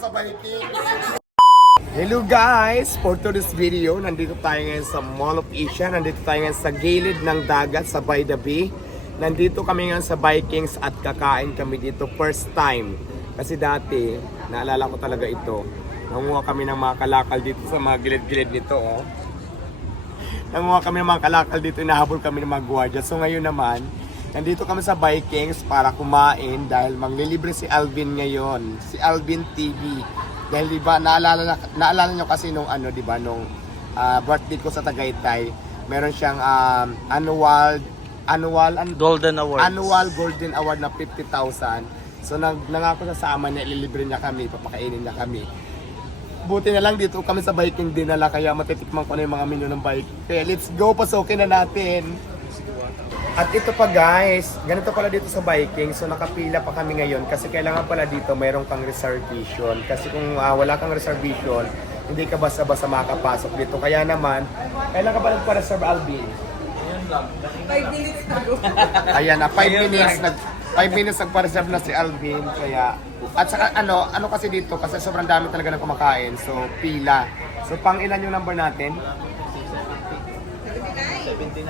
ng corona sa biking. Hello guys! For today's video, nandito tayo ngayon sa Mall of Asia. Nandito tayo ngayon sa gilid ng dagat sa By the Bay. Nandito kami ngayon sa Vikings at kakain kami dito first time. Kasi dati, naalala ko talaga ito. Nanguha kami ng mga kalakal dito sa mga gilid-gilid nito. Oh. Nanguha kami ng mga kalakal dito, inahabol kami ng mga gwardiya. So ngayon naman, nandito kami sa Vikings para kumain dahil manglilibre si Alvin ngayon. Si Alvin TV. Dahil di ba naalala na, naalala nyo kasi nung ano, di ba, nung ah, birthday ko sa Tagaytay, meron siyang um, annual annual an- Golden Awards. annual golden award na 50,000. So nag nangako sa sama niya ililibre niya kami, papakainin niya kami. Buti na lang dito kami sa biking dinala kaya matitikman ko na yung mga menu ng bike. Kaya let's go, pasukin na natin. At ito pa guys, ganito pala dito sa biking. So nakapila pa kami ngayon kasi kailangan pala dito mayroong kang reservation. Kasi kung ah, wala kang reservation, hindi ka basta-basta makakapasok dito. Kaya naman, kailan ka ba nagpa-reserve Alvin? 5 minutes ago. Ayan na, 5 minutes nag 5 minutes nagpa-reserve na si Alvin kaya at saka ano, ano kasi dito kasi sobrang dami talaga ng kumakain. So pila. So pang ilan yung number natin?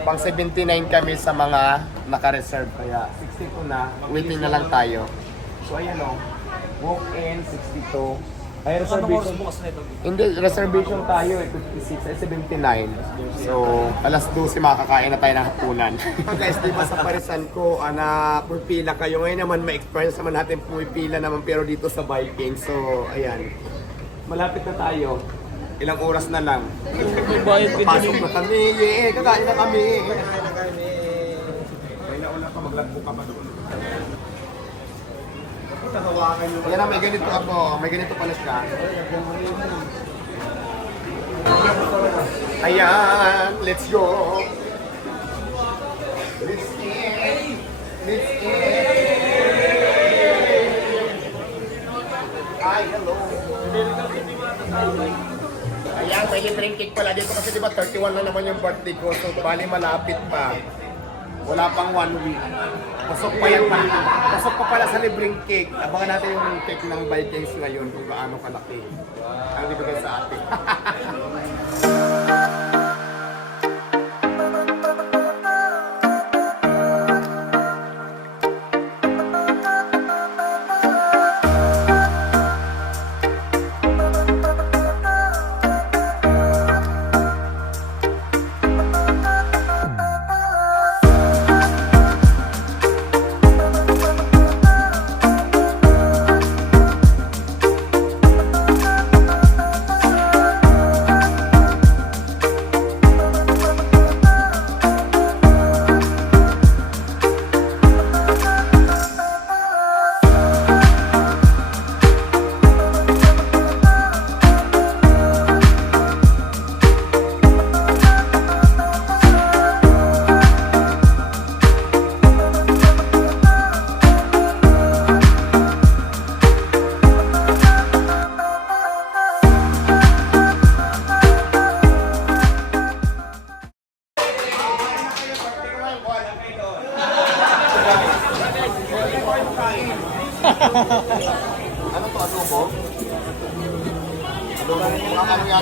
Pang 79 kami sa mga naka-reserve kaya 62 na. Waiting na lang tayo. So ayan o. Walk in 62. Ay, reservation. Hindi, reservation tayo eh, 56, eh, 79. So, alas 12 makakain na tayo ng hapunan. Guys, di ba sa parisan ko, ana, pumipila kayo. Ngayon naman, may experience naman natin pumipila naman, pero dito sa biking. So, ayan. Malapit na tayo. Ilang oras na lang. Bayad ka Pasok na kami. Yeah, kakain na kami. Kaya nauna ka, maglagbo ka pa doon. Ayan na, may ganito ako. May ganito pala siya. Ayan, let's go. Libreng cake pala dito kasi di ba 31 na naman yung birthday ko. So, bali malapit pa. Wala pang one week. Pasok pa yan pa. Pasok pa pala sa libreng cake. Abangan natin yung cake ng Vikings ngayon kung gaano kalaki. Ang bibigay sa atin.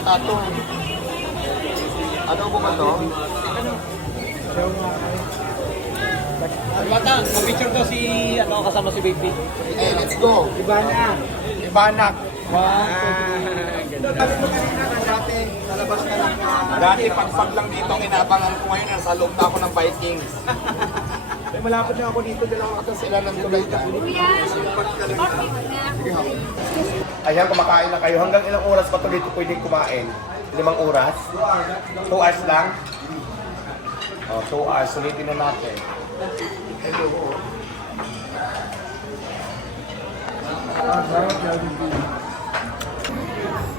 mukhang ano. Adobo ba to? Bata, picture to si ano kasama si Baby. Eh, let's go. Ibana. Ibanak. Dati pagpag lang dito ang inabangan ko ngayon. Nasa loob na ako ng Vikings. May malapit na ako dito. Dalawa ka sila ng tulay ka. Ayan, kumakain na kayo. Hanggang ilang oras pa ito dito pwedeng kumain? Limang oras? Two hours lang? Oh, two hours. Sulitin na natin. Hello.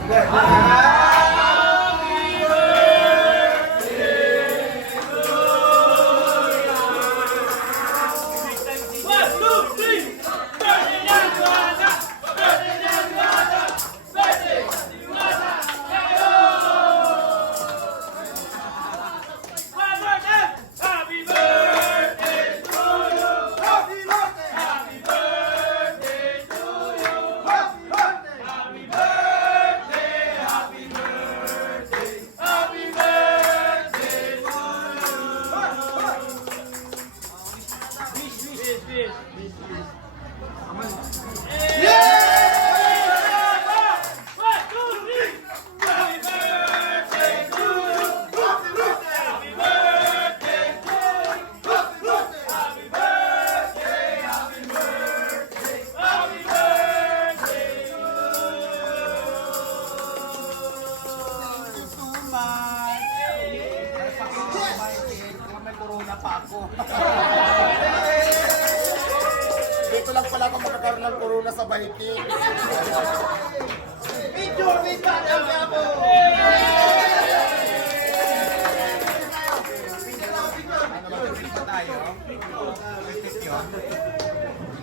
Happy Eh, dito lang pala ako makakaroon ng corona sa bahiti. Picture with Madam Yabo!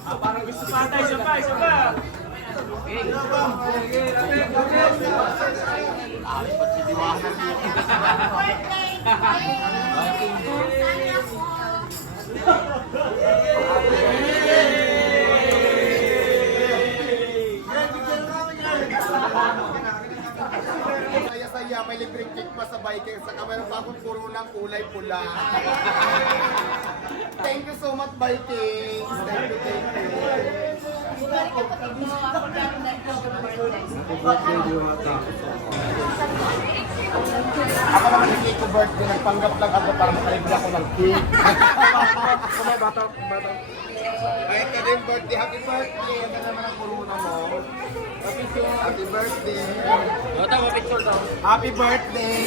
Ah, parang gusto pa tayo. Isa pa, isa pa. Okay. Okay, okay, okay. Alis pa may libreng cake pa sa Viking. Saka meron pa akong corona kulay pula. thank you so much, Vikings. Thank you, thank you. Ako ko birthday, nagpanggap lang ako para makalibig ako ng cake. Kumay bata, bata. Ay, ito din birthday. Happy birthday. Ang naman ang corona mo. Happy birthday. Bata, ma-picture daw. Happy birthday!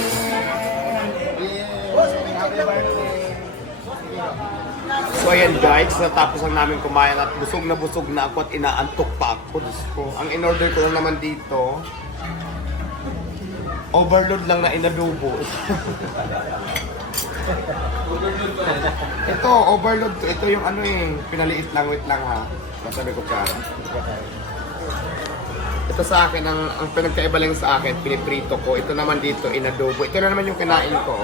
Yes! Happy birthday! So ayan guys, natapos lang namin kumain at busog na busog na ako at inaantok pa ako. Diyos ko. Ang in-order ko lang naman dito, overload lang na inadubo. Ito, overload to. Ito yung ano eh, pinaliit lang, wait lang ha. Masabi ko ka. Ito sa akin, ang, ang pinagkaiba lang sa akin, piniprito ko. Ito naman dito, inadobo. Ito na naman yung kinain ko.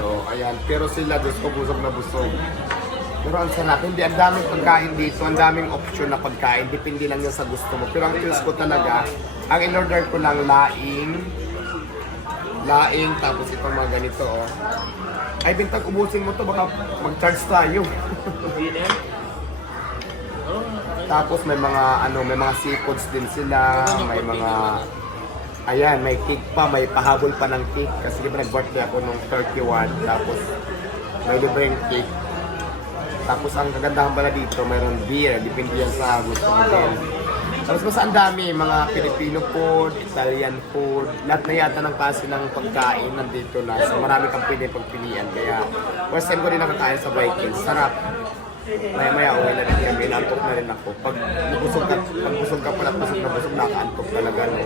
So, ayan. Pero sila, Diyos ko, busog na busog. Pero ang sarap, hindi, ang daming pagkain dito, ang daming option na pagkain, depende lang yan sa gusto mo. Pero ang choose ko talaga, ang in-order ko lang laing, laing, tapos itong mga ganito, oh. Ay, bintag, ubusin mo to, baka mag-charge tayo. Tapos may mga ano, may mga seafoods din sila, may mga ayan, may cake pa, may pahabol pa ng cake kasi di ba nag-birthday ako nung 31 tapos may libreng cake. Tapos ang kagandahan pala dito, mayroon beer, depende yan sa gusto mo din. Tapos mas ang dami, mga Filipino food, Italian food, lahat na yata ng klase ng pagkain nandito na. So marami kang pwede pagpilian. Kaya first time ko din nakakain sa Vikings. Sarap. Maya maya uwi na rin kami, naantok na rin ako. Pag nabusog ka, pag busog ka pala, busog na busog, nakaantok talaga. No?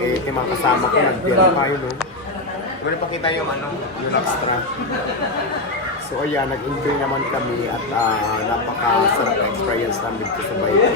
Eh, yung mga kasama ko, nag-beer tayo, no? Pwede pakita yung ano, yung extra. So ayan, nag-enjoy naman kami at ah, napaka-sarap na experience namin dito sa Bayan.